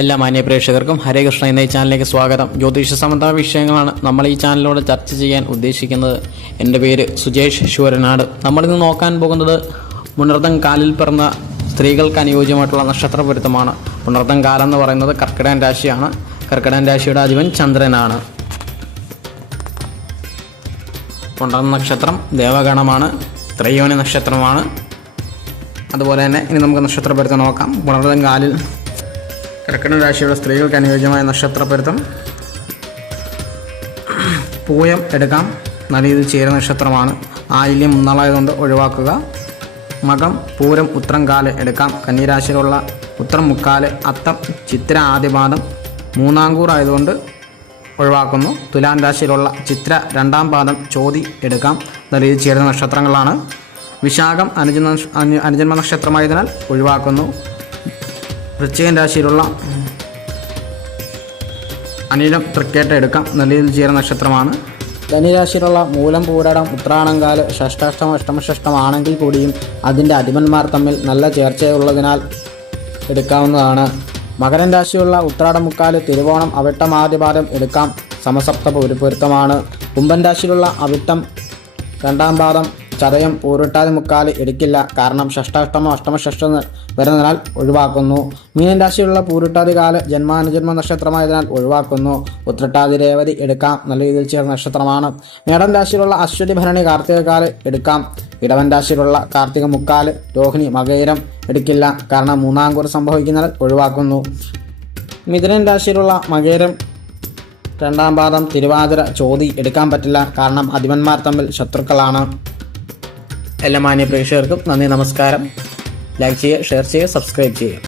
എല്ലാ മാന്യ പ്രേക്ഷകർക്കും ഹരേ കൃഷ്ണ എന്ന ഈ ചാനലിലേക്ക് സ്വാഗതം. ജ്യോതിഷ സംബന്ധ വിഷയങ്ങളാണ് നമ്മൾ ഈ ചാനലിലൂടെ ചർച്ച ചെയ്യാൻ ഉദ്ദേശിക്കുന്നത്. എന്റെ പേര് സുജേഷ് ശൂരനാട് നമ്മളിന്ന് നോക്കാൻ പോകുന്നത് പുണർദം കാലിൽ പിറന്ന സ്ത്രീകൾക്ക് അനുയോജ്യമായിട്ടുള്ള നക്ഷത്ര പൊരുത്തമാണ്. പുണർദം കാലം എന്ന് പറയുന്നത് കർക്കിടകൻ രാശിയാണ്. കർക്കിടകൻ രാശിയുടെ അധിപൻ ചന്ദ്രനാണ്. പുണർദം നക്ഷത്രം ദേവഗണമാണ് ത്രയോണി നക്ഷത്രമാണ്. അതുപോലെ തന്നെ ഇനി നമുക്ക് നക്ഷത്ര പൊരുത്തം നോക്കാം. പുണർദം കാലിൽ കർക്കിടക രാശിയുടെ സ്ത്രീകൾക്ക് അനുയോജ്യമായ നക്ഷത്രപ്പൊരുത്തം പൂയം എടുക്കാം. നല്ല രീതിയിൽ ചേരുന്ന നക്ഷത്രമാണ്. ആയില്യം മുന്നാളായതുകൊണ്ട് ഒഴിവാക്കുക. മകം പൂരം ഉത്രം കാൽ എടുക്കാം. കന്നിരാശിയിലുള്ള ഉത്രം മുക്കാൽ അത്തം ചിത്ര ആദ്യപാദം മൂന്നാംകൂർ ആയതുകൊണ്ട് ഒഴിവാക്കുന്നു. തുലാം രാശിയിലുള്ള ചിത്ര രണ്ടാം പാദം ചോതി എടുക്കാം. നല്ല രീതിയിൽ ചേരുന്ന നക്ഷത്രങ്ങളാണ്. വിശാഖം അനുജന്മ അനു- അനുജന്മ നക്ഷത്രമായതിനാൽ ഒഴിവാക്കുന്നു. വൃശ്ചികൻ രാശിയിലുള്ള അനിലം തൃക്കേട്ട എടുക്കാം. നല്ല രീതിയിൽ ചേരുന്ന നക്ഷത്രമാണ്. ധനുരാശിയിലുള്ള മൂലം പൂരടം ഉത്രാണങ്കാൽ ഷഷ്ടാഷ്ടം അഷ്ടമഷഷ്ടമാണെങ്കിൽ കൂടിയും അതിന്റെ അധിപന്മാർ തമ്മിൽ നല്ല ചേർച്ചയുള്ളതിനാൽ എടുക്കാവുന്നതാണ്. മകരൻ രാശിയുള്ള ഉത്രാടം മുക്കാൽ തിരുവോണം അവിട്ടം ആദ്യപാദം എടുക്കാം. സമസപ്ത പൊരു- പൊരുത്തമാണ്. കുംഭൻ രാശിയിലുള്ള അവിട്ടം രണ്ടാം പാദം ചതയം പൂരിട്ടാതി മുക്കാൽ എടുക്കില്ല. കാരണം ഷഷ്ടാഷ്ടമോ അഷ്ടമഷഷ്ടം വരുന്നതിനാൽ ഒഴിവാക്കുന്നു. മീനൻ പൂരുട്ടാതി പൂരിട്ടാതി കാൽ ജന്മാനുജന്മ നക്ഷത്രമായതിനാൽ ഒഴിവാക്കുന്നു. ഉത്രട്ടാതി രേവതി എടുക്കാം. നല്ല രീതിയിൽ ചേർന്ന നക്ഷത്രമാണ്. മേടൻ രാശിയിലുള്ള അശ്വതി ഭരണി കാർത്തിക കാൽ എടുക്കാം. ഇടവൻ രാശിയിലുള്ള കാർത്തിക മുക്കാൽ രോഹിണി മകയിരം എടുക്കില്ല. കാരണം മൂന്നാം കൂറ് സംഭവിക്കുന്നത് ഒഴിവാക്കുന്നു. മിഥുനൻ രാശിയിലുള്ള മകേരം രണ്ടാം പാദം തിരുവാതിര ചോതി എടുക്കാൻ പറ്റില്ല. കാരണം അധിപന്മാർ തമ്മിൽ ശത്രുക്കളാണ്. എല്ലാ മാന്യ പ്രേക്ഷകർക്കും നന്ദി നമസ്കാരം. ലൈക്ക് ചെയ്യുക ഷെയർ ചെയ്യുക സബ്സ്ക്രൈബ് ചെയ്യുക.